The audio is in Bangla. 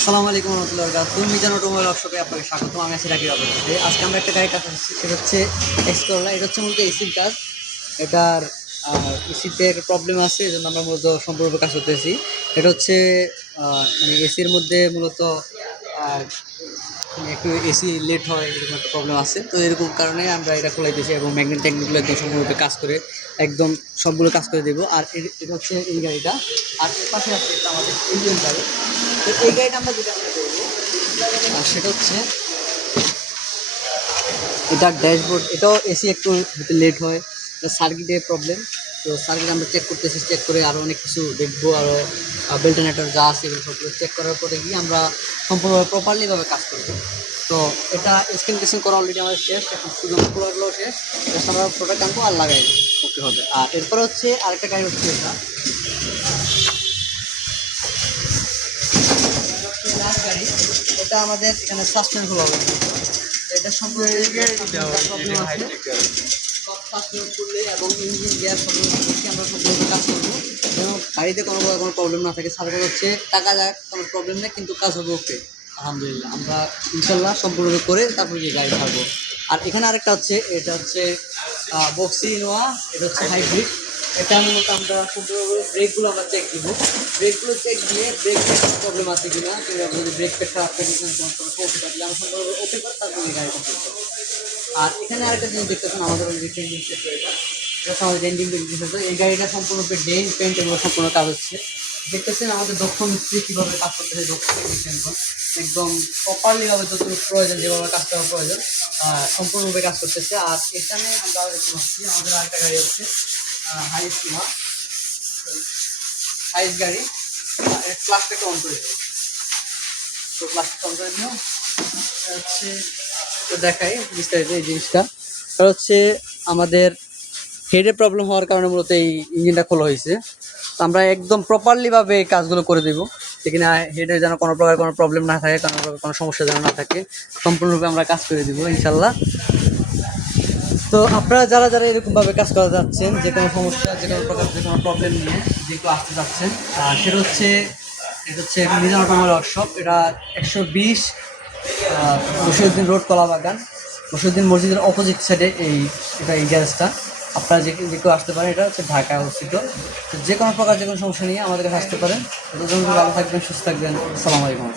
আসসালামু আলাইকুম রহমতুল্লাহ বরকাতুহু। মিজান অটোমোবাইল ওয়ার্কশপে আপনাকে স্বাগতম। আমি আছি রাকিব আপনাদের। আজকে আমরা একটা গাড়ির কাজ করছি, সেটা হচ্ছে এক্সকরলা। এটা হচ্ছে মূলত এসির কাজ। এটার এসিতে একটা প্রবলেম আছে, এই জন্য আমরা মূলত সম্পূর্ণরূপে কাজ করতেছি। এটা হচ্ছে মানে এসির মধ্যে মূলত আহ, মানে একটু এসি লেট হয়, এরকম একটা প্রবলেম আছে। তো এরকম কারণে আমরা এটা খোলাইতেছি এবং ম্যাগনেট ট্যাগনেটগুলো একদম সম্পূর্ণরূপে কাজ করে একদম সবগুলো কাজ করে দেবো। আর এটা হচ্ছে এই গাড়িটা। আর এর পাশে আছে একটা আমাদের ইন্ডিয়ান গাড়ি। তো এই গাড়িটা আমরা যেটা করবো, আর সেটা হচ্ছে এটার ড্যাশবোর্ড। এটাও এসি একটু হতে লেট হয়, এটা সার্কিটের প্রবলেম। তো সার্কিট আমরা চেক করতেছি, চেক করে আরও অনেক কিছু দেখবো, আরও বেল্টানেটর যা আছে এগুলো সবগুলো চেক করার পরে গিয়ে আমরা সম্পূর্ণভাবে প্রপারলিভাবে কাজ করবো। তো এটা স্ক্রিন টেস্টিং করা অলরেডি আমাদের শেষ, এখন শুধু পুরোগুলো শেষ। জাস্ট আমরা প্রোডাক্ট আনবো আর লাগাই ওকে হবে। আর এরপর হচ্ছে আরেকটা গাড়ি হচ্ছে এটা লাস্ট গাড়ি। এটা আমাদের এখানে সাসপেন্স হবে। এটা সম্পূর্ণ প্রবলেম আছে, সব সাসপেন্স করলে এবং ইঞ্জিন গ্যাস সবগুলো দেখি আমরা সম্পূর্ণ কাজ করবো যেন গাড়িতে কোনো প্রবলেম না থাকে। সার্ভিস হচ্ছে টাকা যাক, কোনো প্রবলেম নেই, কিন্তু কাজ হবে ওকে আলহামদুলিল্লাহ। আমরা ইনশাল্লাহ সম্পূর্ণ করে তারপরে গিয়ে গাড়ি ছাড়বো। আর এখানে আরেকটা হচ্ছে, এটা হচ্ছে বক্সি নোয়া। এটা হচ্ছে হাইব্রিড। এটা মূলত আমরা সম্পূর্ণভাবে ব্রেকগুলো আমরা চেক দিব। ব্রেকগুলো চেক দিয়ে ব্রেক প্রবলেম আছে কিনা, যদি ব্রেক প্যাড খারাপ থাকে কোনো সমস্যা থাকলে আমরা সম্পূর্ণভাবে ওকে করে তারপরে গাড়ি কমপ্লিট করবো। আর এখানে আরেকটা জিনিস দেখতেছেন, আমাদের রেন্ডিং সেট এটা এটা আমাদের রেন্ডিং জিনিস। এই গাড়িটা সম্পূর্ণ ডেন পেন্ট এগুলো সম্পূর্ণ কাজ হচ্ছে। দেখতেছেন আমাদের দক্ষ মিস্ত্রি কীভাবে কাজ করতেছে, দক্ষ টেকনিশিয়ানগণ একদম প্রপারলিভাবে যতটুকু প্রয়োজন, যেভাবে কাজ করা প্রয়োজন সম্পূর্ণভাবে কাজ করতেছে। আর এখানে আমরা দেখতে পাচ্ছি আমাদের আরেকটা গাড়ি হচ্ছে হাইস কিমা হাইস গাড়ি। ক্লাসটাকে অন করে দেবো। তো ক্লাসটা অন করে দিও হচ্ছে, তো দেখাই বিস্তারিত এই জিনিসটা। আর হচ্ছে আমাদের হেডের প্রবলেম হওয়ার কারণে মূলত এই ইঞ্জিনটা খোলা হয়েছে। তো আমরা একদম প্রপারলিভাবে এই কাজগুলো করে দেবো, যেখানে হেডের যেন কোনো প্রকার কোনো প্রবলেম না থাকে, কোনো সমস্যা যেন না থাকে, সম্পূর্ণরূপে আমরা কাজ করে দেবো ইনশাল্লাহ। তো আপনারা যারা যারা এরকমভাবে কাজ করা যাচ্ছেন, যে কোনো সমস্যা, যে কোনো প্রকার যে কোনো প্রবলেম নিয়ে যেগুলো আসতে যাচ্ছেন, সেটা হচ্ছে এটা হচ্ছে মিজান অটোমোবাইল ওয়ার্কশপ। এটা 120 বসিরউদ্দিন রোড, কলাবাগান, বসিরউদ্দিন মসজিদের অপোজিট সাইডে এই গ্যারেজটা। আপনারা যে কেউ আসতে পারেন। এটা হচ্ছে ঢাকায় অবস্থিত। তো যে কোনো প্রকার যে কোনো সমস্যা নিয়ে আমাদের কাছে আসতে পারেন। ভালো থাকবেন, সুস্থ থাকবেন। আসসালামু আলাইকুম।